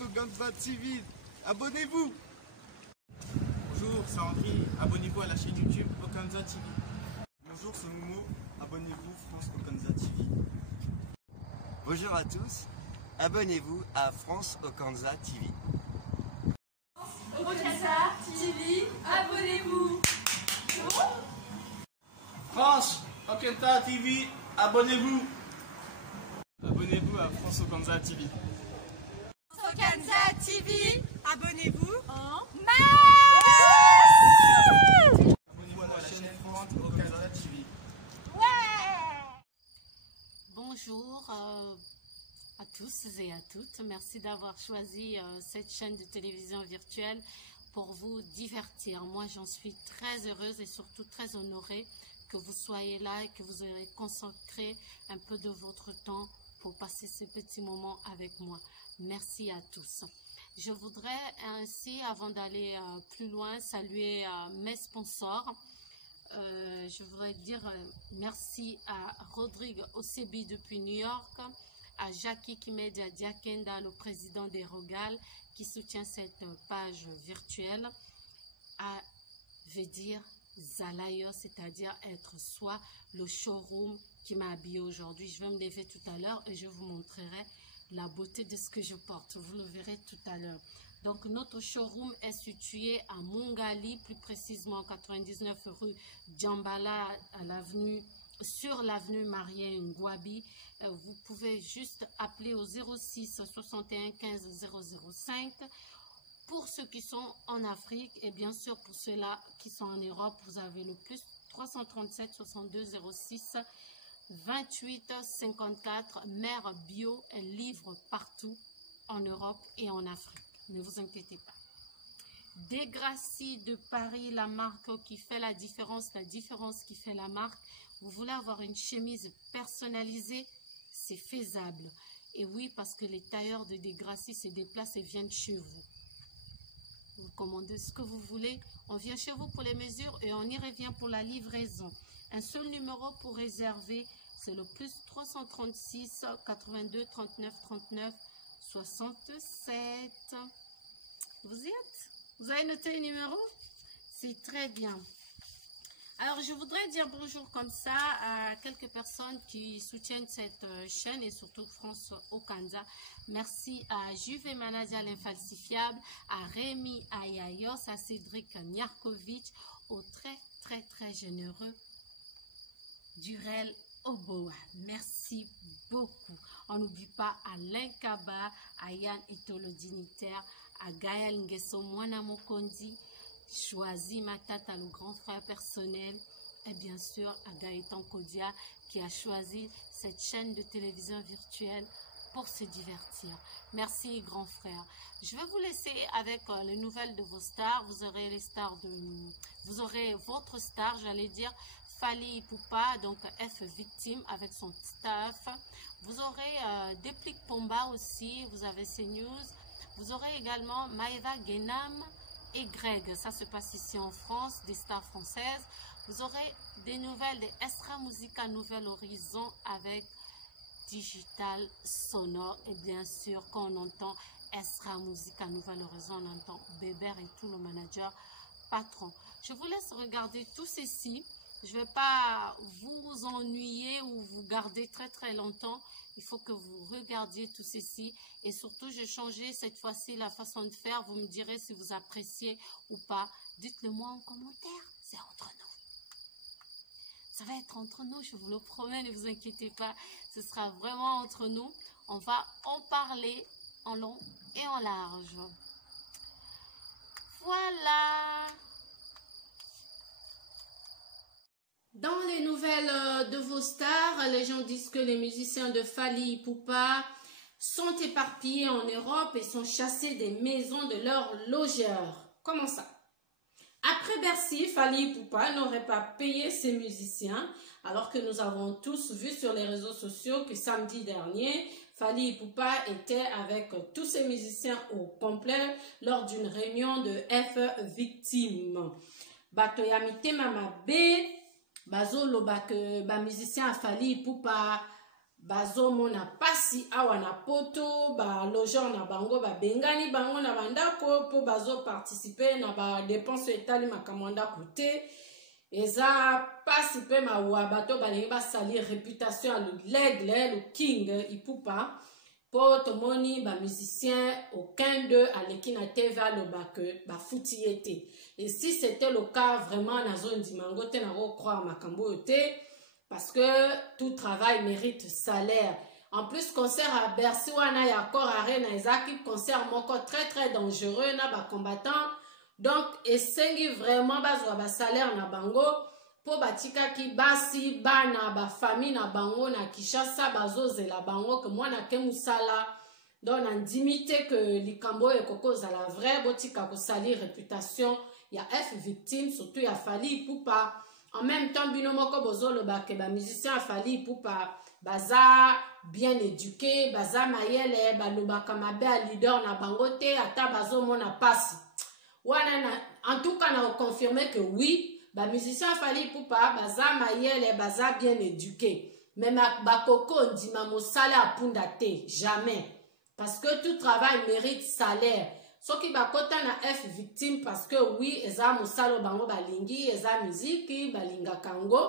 Okanza TV. Abonnez-vous. Bonjour, c'est André. Abonnez-vous à la chaîne YouTube Okanza TV. Bonjour, c'est Momo. Abonnez-vous France Okanza TV. Bonjour à tous. Abonnez-vous à France Okanza TV. Okanza TV, abonnez-vous. France Okanza TV, abonnez-vous. Abonnez-vous à France Okanza TV. Okanza TV, abonnez-vous en Abonnez-vous à la chaîne France Okanza TV. Bonjour à tous et à toutes. Merci d'avoir choisi cette chaîne de télévision virtuelle pour vous divertir. Moi, j'en suis très heureuse et surtout très honorée que vous soyez là et que vous ayez consacré un peu de votre temps pour passer ce petit moment avec moi. Merci à tous. Je voudrais ainsi, avant d'aller plus loin, saluer mes sponsors. Je voudrais dire merci à Rodrigue Osebi depuis New York, à Jackie Kimedia Diakenda, le président des Rogal, qui soutient cette page virtuelle, à Vedir Zalayo, c'est-à-dire être soi, le showroom qui m'a habillée aujourd'hui. Je vais me lever tout à l'heure et je vous montrerai la beauté de ce que je porte. Vous le verrez tout à l'heure. Donc, notre showroom est situé à Mongali, plus précisément 99 rue Djambala, sur l'avenue Marien Ngouabi. Vous pouvez juste appeler au 06 61 15 005. Pour ceux qui sont en Afrique et bien sûr pour ceux-là qui sont en Europe, vous avez le plus 337 62 06 28 54. Mère Bio, elle livre partout en Europe et en Afrique. Ne vous inquiétez pas. Degrassi de Paris, la marque qui fait la différence qui fait la marque. Vous voulez avoir une chemise personnalisée, c'est faisable. Et oui, parce que les tailleurs de Degrassi se déplacent et viennent chez vous. Vous commandez ce que vous voulez, on vient chez vous pour les mesures et on y revient pour la livraison. Un seul numéro pour réserver, c'est le plus 336 82 39 39 67. Vous y êtes? Vous avez noté le numéro? C'est très bien. Alors, je voudrais dire bonjour comme ça à quelques personnes qui soutiennent cette chaîne et surtout France Okanza. Merci à Juve Manadia l'infalsifiable, à Rémi Ayayos, à Cédric Niarkovic, au très généreux Durel Oboa. Merci beaucoup. On n'oublie pas à Linkaba, à Yann Etolo Dignitaire, à Gaël Nguesso Mwana Mokondi, Choisi Matata, le grand frère personnel, et bien sûr à Gaëtan Kodia qui a choisi cette chaîne de télévision virtuelle pour se divertir. Merci grand frère. Je vais vous laisser avec les nouvelles de vos stars. Vous aurez votre star, j'allais dire Fally Ipupa, donc F Victime avec son staff. Vous aurez Deplik Pomba aussi, vous avez CNews. Vous aurez également Maeva Genam et Greg, ça se passe ici en France, des stars françaises. Vous aurez des nouvelles de Estra Musica Nouvel Horizon avec Digital Sonore. Et bien sûr, quand on entend Estra Musica Nouvel Horizon, on entend Bébert et tout le manager patron. Je vous laisse regarder tout ceci. Je ne vais pas vous ennuyer ou vous garder très longtemps. Il faut que vous regardiez tout ceci. Et surtout, j'ai changé cette fois-ci la façon de faire. Vous me direz si vous appréciez ou pas. Dites-le moi en commentaire. C'est entre nous. Ça va être entre nous, je vous le promets. Ne vous inquiétez pas. Ce sera vraiment entre nous. On va en parler en long et en large. Voilà. Dans les nouvelles de vos stars, les gens disent que les musiciens de Fally Ipupa sont éparpillés en Europe et sont chassés des maisons de leurs logeurs. Comment ça? Après Bercy, Fally Ipupa n'aurait pas payé ses musiciens, alors que nous avons tous vu sur les réseaux sociaux que samedi dernier, Fally Ipupa était avec tous ses musiciens au complet lors d'une réunion de F Victime. Batoyamite Mamabe, Bazo Lobak, musicien à Fally Ipupa, bazo mona pasi awa na poto ba logeur na bango ba bengani bango na bandako po bazo participer na ba dépense etali makambo ndako te eza pasi pe mawa bato balingi basali réputation ya l'aigle le king ipupa po tomoni ba musicien aucun d'eux aleki na TV aloba que bafuti ye te. Et si c'était le cas vraiment nazo ndimango te na croire makambo te parce que tout travail mérite salaire. En plus concert à Bercy wana ya Cor Arena ezaki concert moko très dangereux na ba combattant. Donc esengi vraiment bazwa ba salaire na bango po batika ki basi bana ba famille na bango na Kinshasa bazozela bango que mwana ke musala donc na ndimite que likambo ekoko za la vraie botika ko sali réputation ya F victime surtout ya Fally Ipupa. En même temps bino moko bozolo ba ke ba musicien Fally Ipupa baza bien éduqué baza mayele balobaka mabe a leader na bango te ata bazo mona pasi wana en tout cas na confirmer que oui ba musicien Fally Ipupa baza mayele baza bien éduqué mais ba koko ndima mosala apunda te jamais parce que tout travail mérite salaire. Soki bakota na F victime parce que oui eza mosala bango balingi eza musique balinga kango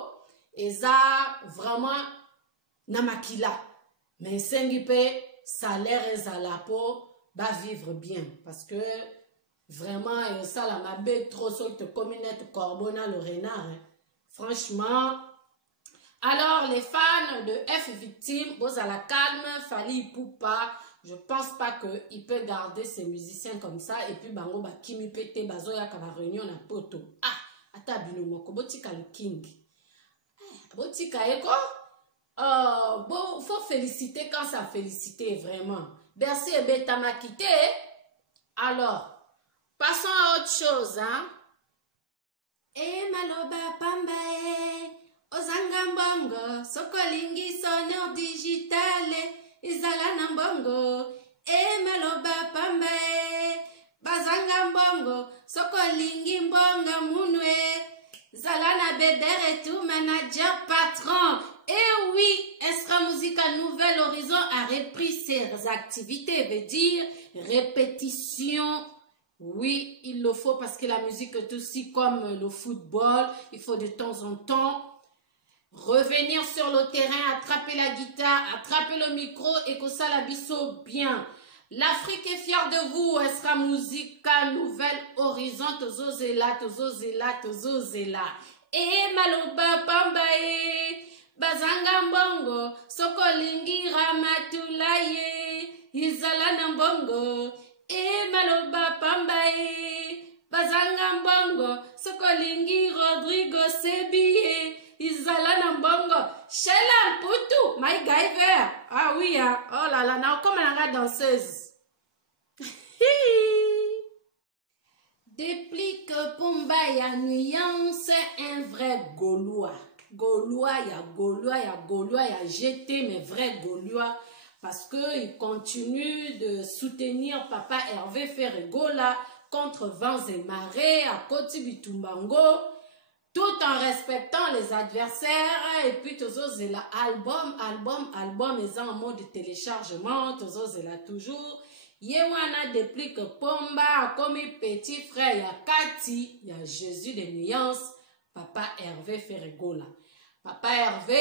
eza vraiment na makila mais sengi pe salaire ezala po ba vivre bien parce que vraiment ça la mabe trop sorte communette Corbona le renard hein. Franchement alors les fans de F victime vous à la calme Fally Ipupa je pense pas que il peut garder ses musiciens comme ça et puis bango ba kimi pété bazo ya ka ba réunion na poto ata bino moko botika le king botika eko bon faut féliciter quand ça féliciter vraiment Bercy et Beta m'a quitté. Alors passons à autre chose hein. E maloba pambae ozanga mbongo sokolingi sonyo digitale izala na mbongo e maloba pambae bazanga mbongo sokolingi mbonga munwe zala na bedere tout manager patron. Et oui, Esra Musica Nouvel Horizon a repris ses activités, veut dire répétition. Oui, il le faut parce que la musique est aussi comme le football. Il faut de temps en temps revenir sur le terrain, attraper la guitare, attraper le micro et que ça la bisso bien. L'Afrique est fière de vous, Esra Musica Nouvel Horizon. Tozozela, tozozela, tozozela. Et maloba pambae. Bazanga mbongo, sokolingi ramatulaye, izala na mbongo, e maloba pambaye. Bazanga mbongo, sokolingi Rodrigo Sebiye, izala na mbongo. Sheila Mputu, my Guyver. Ah oui, hein. Oh là là, na comme la danseuse. Depuis que Pumba y a nuance, un vrai Gaulois. Gaulois, il y a jeté mes vrais Gaulois parce qu'il continue de soutenir Papa Hervé Ferregola contre vents et marées à Koti Bitumbango tout en respectant les adversaires et puis tous la album est en mode téléchargement tous là toujours Yewana depuis que Pomba a commis petit frère il y a Kati il y a Jésus de nuances Papa Hervé Ferregola. Papa Hervé,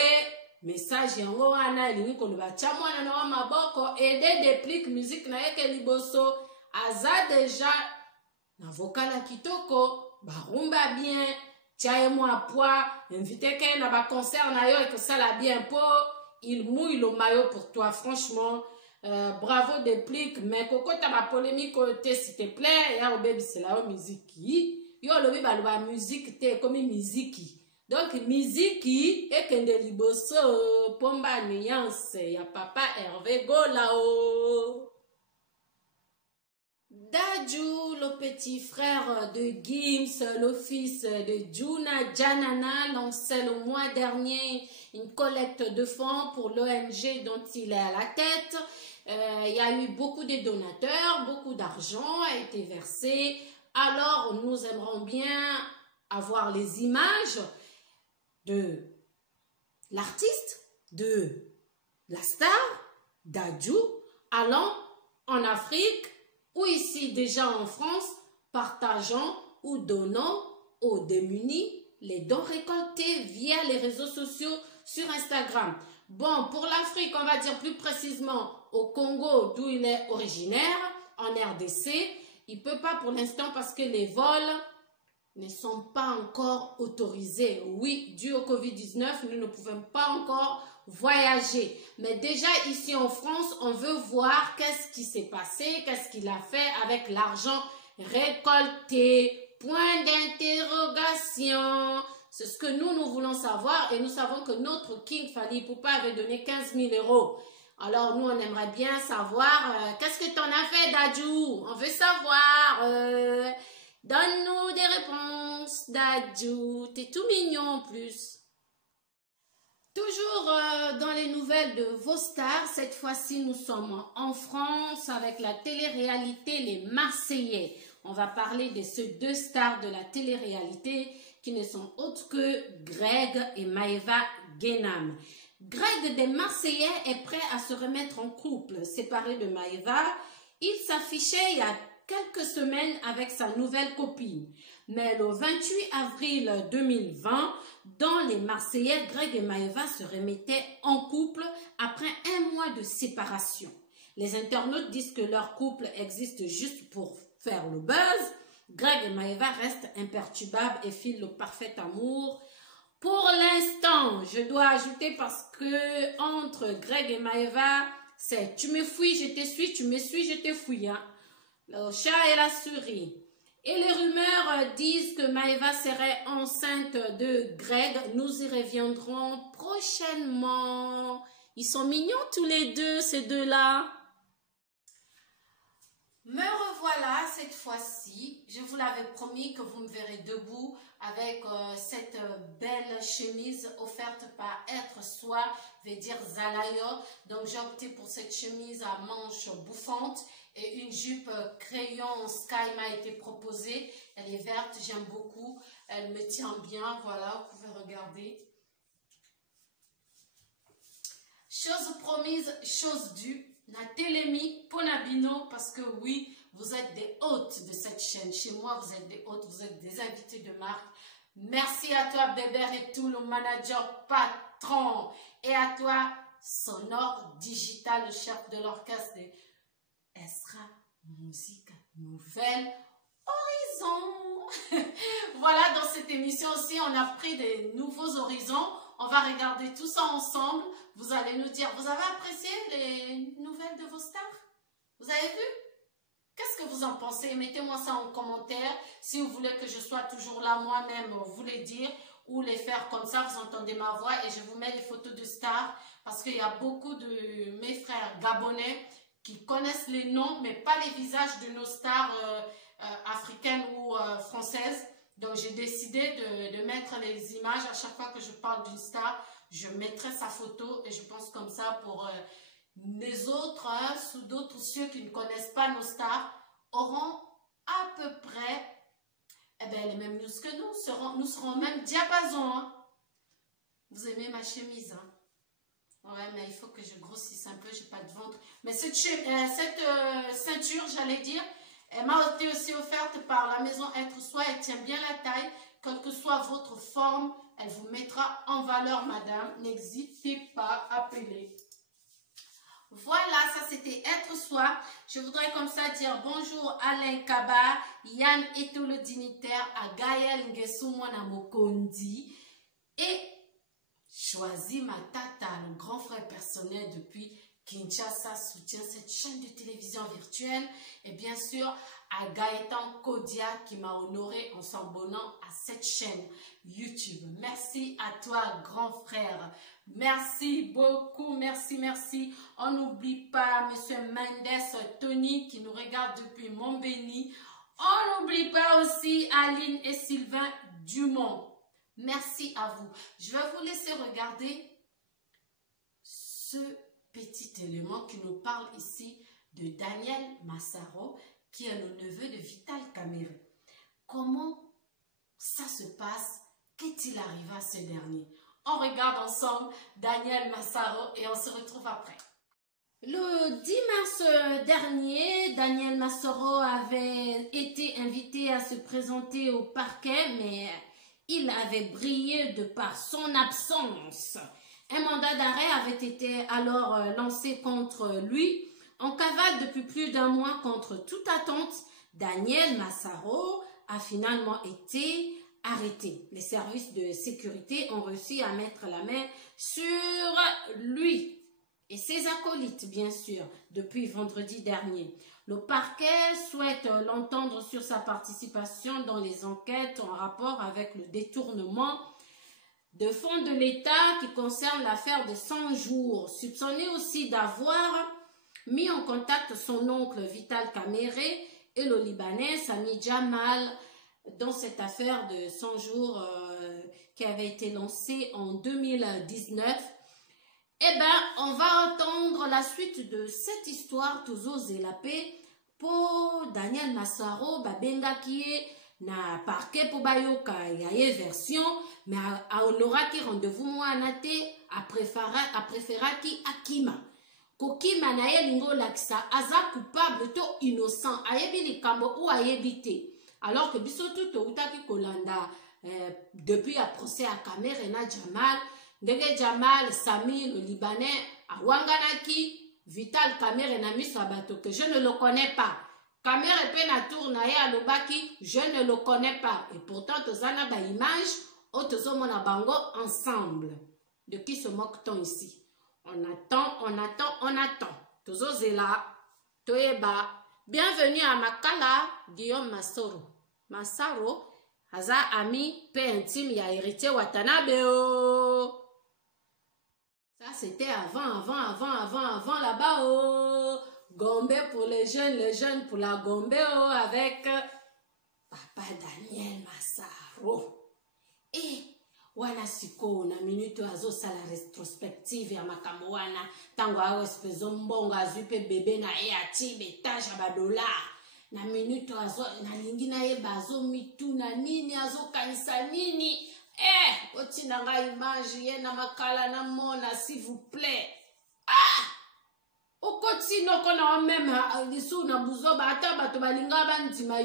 message yango wana elingi koloba tia mwana na wa maboko aider déplique musique na yeke liboso aza déjà na vocal ya kitoko barumba bien tia ye mwa poids invité ke na ba concert na yo et que ça la bien po il mouille le maillot pour toi franchement bravo déplique mais kokota ba polémique te s'il te plaît ya obebi c'est la musique yo lobi baloba musique te comme musique donc musique et kende liboso Pomba nuance ya Papa Hervé Golao. Dadju le petit frère de Gims le fils de Juna Janana lançait le mois dernier une collecte de fonds pour l'ONG dont il est à la tête. Il y a eu beaucoup de donateurs, beaucoup d'argent a été versé. Alors, nous aimerons bien avoir les images de l'artiste, de la star, Dadju, allant en Afrique ou ici déjà en France, partageant ou donnant aux démunis les dons récoltés via les réseaux sociaux sur Instagram. Bon, pour l'Afrique, on va dire plus précisément au Congo, d'où il est originaire, en RDC. Il ne peut pas pour l'instant parce que les vols ne sont pas encore autorisés. Oui, dû au Covid-19, nous ne pouvons pas encore voyager. Mais déjà ici en France, on veut voir qu'est-ce qui s'est passé, qu'est-ce qu'il a fait avec l'argent récolté. Point d'interrogation. C'est ce que nous voulons savoir et nous savons que notre King Fally Ipupa avait donné 15 000 €. Alors nous, on aimerait bien savoir qu'est-ce que tu en as fait, Dadju? On veut savoir. Donne-nous des réponses, Dadju. T'es tout mignon en plus. Toujours dans les nouvelles de vos stars, cette fois-ci nous sommes en France avec la télé-réalité Les Marseillais. On va parler de ces deux stars de la télé-réalité qui ne sont autres que Greg et Maëva Guénam. Greg des Marseillais est prêt à se remettre en couple. Séparé de Maëva, il s'affichait il y a quelques semaines avec sa nouvelle copine. Mais le 28 avril 2020, dans Les Marseillais, Greg et Maëva se remettaient en couple après un mois de séparation. Les internautes disent que leur couple existe juste pour faire le buzz. Greg et Maëva restent imperturbables et filent le parfait amour. Pour l'instant, je dois ajouter parce que entre Greg et Maëva, c'est tu me fouilles, je te suis, tu me suis, je te fouille. Hein? Le chat et la souris. Et les rumeurs disent que Maëva serait enceinte de Greg. Nous y reviendrons prochainement. Ils sont mignons tous les deux, ces deux-là. Me revoilà cette fois-ci. Je vous l'avais promis que vous me verrez debout avec cette belle chemise offerte par Être Soi, veut dire Zalayo. Donc j'ai opté pour cette chemise à manches bouffantes et une jupe crayon sky m'a été proposée. Elle est verte, j'aime beaucoup. Elle me tient bien, voilà, vous pouvez regarder. Chose promise, chose due. Natelemi Ponabino, parce que oui, vous êtes des hôtes de cette chaîne. Chez moi, vous êtes des hôtes, vous êtes des invités de marque. Merci à toi, Bébert et tout, le manager patron. Et à toi, Sonore Digital, le chef de l'orchestre de Esra Musique Nouvelle Horizon. Voilà, dans cette émission aussi, on a pris des nouveaux horizons. On va regarder tout ça ensemble. Vous allez nous dire, vous avez apprécié les nouvelles de vos stars? Vous avez vu? Qu'est-ce que vous en pensez? Mettez-moi ça en commentaire. Si vous voulez que je sois toujours là moi-même, vous les dire ou les faire comme ça, vous entendez ma voix et je vous mets les photos de stars parce qu'il y a beaucoup de mes frères gabonais qui connaissent les noms mais pas les visages de nos stars africaines ou françaises. Donc, j'ai décidé de mettre les images à chaque fois que je parle d'une star. Je mettrai sa photo et je pense comme ça pour les autres, sous d'autres, ceux qui ne connaissent pas nos stars, auront à peu près les mêmes news que nous. Nous serons au même diapason. Hein. Vous aimez ma chemise, hein? Ouais, mais il faut que je grossisse un peu, j'ai pas de ventre. Mais cette ceinture, j'allais dire, elle m'a été aussi offerte par la maison Être Soi. Elle tient bien la taille. Quelle que soit votre forme, elle vous mettra en valeur, madame. N'hésitez pas à appeler. Voilà, ça c'était Être Soi. Je voudrais comme ça dire bonjour Alain Kaba, Yann Eto le dignitaire, à Gaël Ngesumwana Mokondi et Choisi Matata, le grand frère personnel depuis Kinshasa, soutient cette chaîne de télévision virtuelle et bien sûr à Gaëtan Kodia qui m'a honoré en s'abonnant à cette chaîne YouTube. Merci à toi grand frère. Merci beaucoup, merci, merci. On n'oublie pas monsieur Mendes Tony qui nous regarde depuis Montbéni. On n'oublie pas aussi Aline et Sylvain Dumont. Merci à vous. Je vais vous laisser regarder ce petit élément qui nous parle ici de Daniel Massaro, qui est le neveu de Vital Kamerhe. Comment ça se passe? Qu'est-il arrivé à ce dernier? On regarde ensemble Daniel Massaro et on se retrouve après. Le 10 mars dernier, Daniel Massaro avait été invité à se présenter au parquet, mais il avait brillé de par son absence. Un mandat d'arrêt avait été alors lancé contre lui. En cavale depuis plus d'un mois contre toute attente, Daniel Massaro a finalement été arrêté. Les services de sécurité ont réussi à mettre la main sur lui et ses acolytes, bien sûr, depuis vendredi dernier. Le parquet souhaite l'entendre sur sa participation dans les enquêtes en rapport avec le détournement de fonds de l'État qui concerne l'affaire de 100 jours, soupçonné aussi d'avoir mis en contact son oncle Vital Kamere et le Libanais Sami Jamal dans cette affaire de 100 jours qui avait été lancée en 2019. Eh bien, on va entendre la suite de cette histoire Tozo Zelapé pour Daniel Massaro, Babengaki na parquet pour Bayoka, il y a une version, mais on aura qui rendez-vous moi anate a préféré qui Akima. Kokima na ye lingo laksa aza coupable to innocent, ayebi likambo ou ayebite. Alors que bisotu to utaki kolanda depuis un procès à Kamere na Jamal, Ndege Jamal, Sami, le Libanais, à Wanganaki, Vital Kamere na Misabato, que je ne le connais pas. Kamere Pena Tournaye à Lobaki, je ne le connais pas. Et pourtant, Tozana ba image, Otozomona Bango ensemble. De qui se moque-t-on ici? On attend. Tozo Zela, Toeba. Bienvenue à Makala, Guillaume Massaro. Massaro, Haza ami, pe intime, ya héritier Watanabe. Ça, c'était avant là-bas, oh. Gombe pour les jeunes pour la Gombe, oh, avec Papa Daniel Massaro. Et, wana siko, na minute azo sala rétrospective ya makambo wana, tango awe espezo mbonga azupe bebe na e ati betaja badola. Na minute azo, na lingi na e bazo mitu na nini, azo kanisa nini. Otinanga image ye na makala na mona s'il vous plaît. Okotino kona même lisu na buzoba ata bato balinga bandima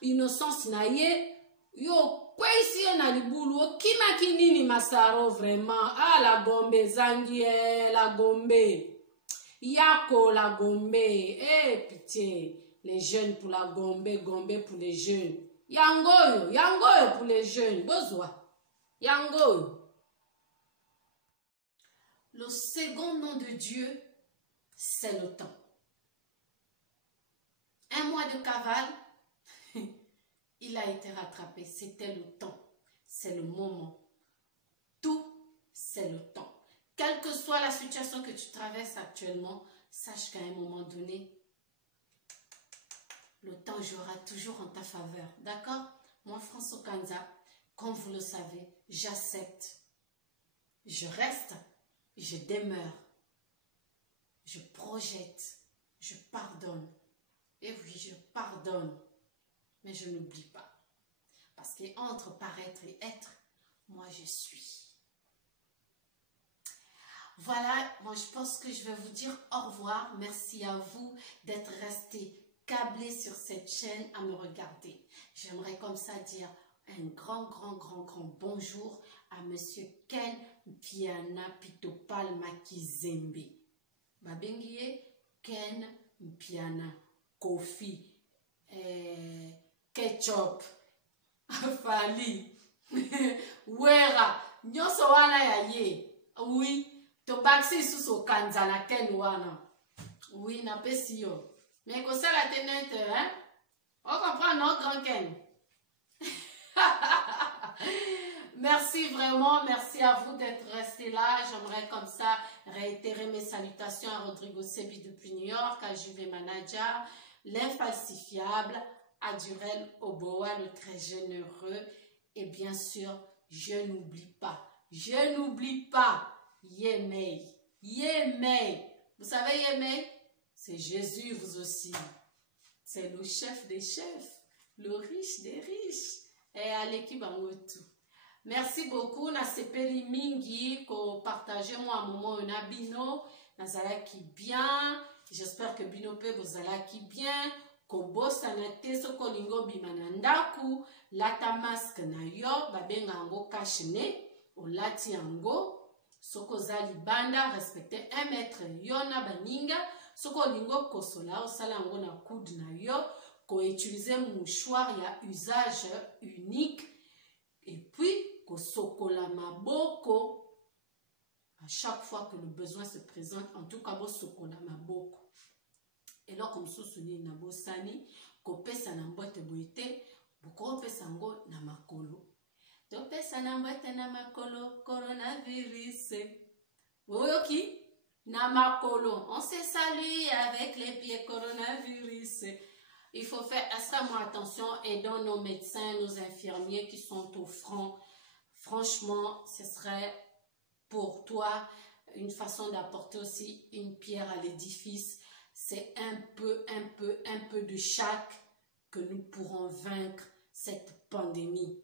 innocence na ye yo kwesi na libulu okima kinini Massaro vraiment. La Gombe zangi la Gombe yako la Gombe pitié les jeunes pour la Gombe pour les jeunes. Yangoyo pour les jeunes. Bozwa. Yangoyo. Le second nom de Dieu, c'est le temps. Un mois de cavale, il a été rattrapé. C'était le temps. C'est le moment. Tout, c'est le temps. Quelle que soit la situation que tu traverses actuellement, sache qu'à un moment donné, le temps jouera toujours en ta faveur. D'accord? Moi, François Okanza, comme vous le savez, j'accepte. Je reste. Je demeure. Je projette. Je pardonne. Et oui, je pardonne. Mais je n'oublie pas. Parce qu'entre paraître et être, moi je suis. Voilà, moi je pense que je vais vous dire au revoir. Merci à vous d'être restés câblé sur cette chaîne à me regarder. J'aimerais comme ça dire un grand bonjour à Monsieur Ken Mpiana Pitopal Makizembe. Babengie Ken Mpiana Kofi Ketchup Fali Wera Nyoso wana ya ye. Oui, to baxi suso kanzana Ken wana. Oui, na pesi yo. Mais que ça la tenette, hein? On comprend, non, grand Ken? Merci vraiment, merci à vous d'être restés là. J'aimerais comme ça réitérer mes salutations à Rodrigo Sebi depuis New York, à Juve Manager, l'infalsifiable, à Durel Oboa, le très généreux. Et bien sûr, je n'oublie pas, Yemei. Vous savez Yemei? C'est Jésus, vous aussi. C'est le chef des chefs, le riche des riches. Et à l'équipe en tout. Merci beaucoup. Na sepeli mingi ko partager moi un moment na bino nazalaki bien. J'espère que bino pe bozalaki bien. Ko bosa na te soko lingo bima na ndaku lata masque na yo babenga yango cache-nez olati yango. Soko za libanda respecter 1 mètre yo na baninga. Soko lingo kosola osala yango na coude na yo. Ko utiliser mouchoir ya usage unique. Et puis ko sokola maboko à chaque fois que le besoin se présente. En tout cas bo sokola maboko. Et là comme sousuni na bosani ko pesa na mbote boite boko pesa ngo na makolo. To pesa na mbote na makolo coronavirus. Oyoki na makolo. On se salue avec les pieds coronavirus. Il faut faire extrêmement attention, aidons nos médecins, nos infirmiers qui sont au front. Franchement, ce serait pour toi une façon d'apporter aussi une pierre à l'édifice. C'est un peu de chaque que nous pourrons vaincre cette pandémie.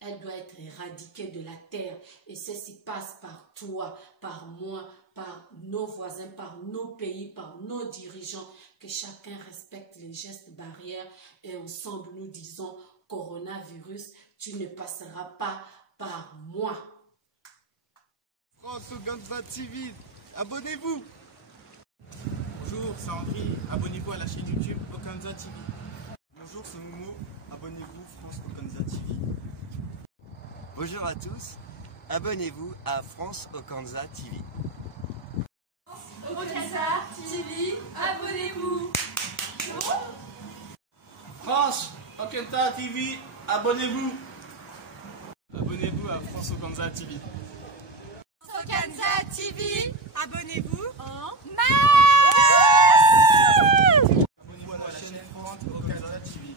Elle doit être éradiquée de la terre. Et ceci passe par toi, par moi, par nos voisins, par nos pays, par nos dirigeants. Que chacun respecte les gestes barrières. Et ensemble, nous disons, coronavirus, tu ne passeras pas par moi. France Oganza TV, abonnez-vous. Bonjour, c'est André, abonnez-vous à la chaîne YouTube Oganza TV. Bonjour, c'est Momo, abonnez-vous France Oganza TV. Bonjour à tous, abonnez-vous à France Oganza TV. Oganza TV, abonnez-vous. France Oganza TV, abonnez-vous. Abonnez-vous à France Oganza TV. Oganza TV, abonnez-vous en Abonnez-vous à la chaîne France Oganza TV.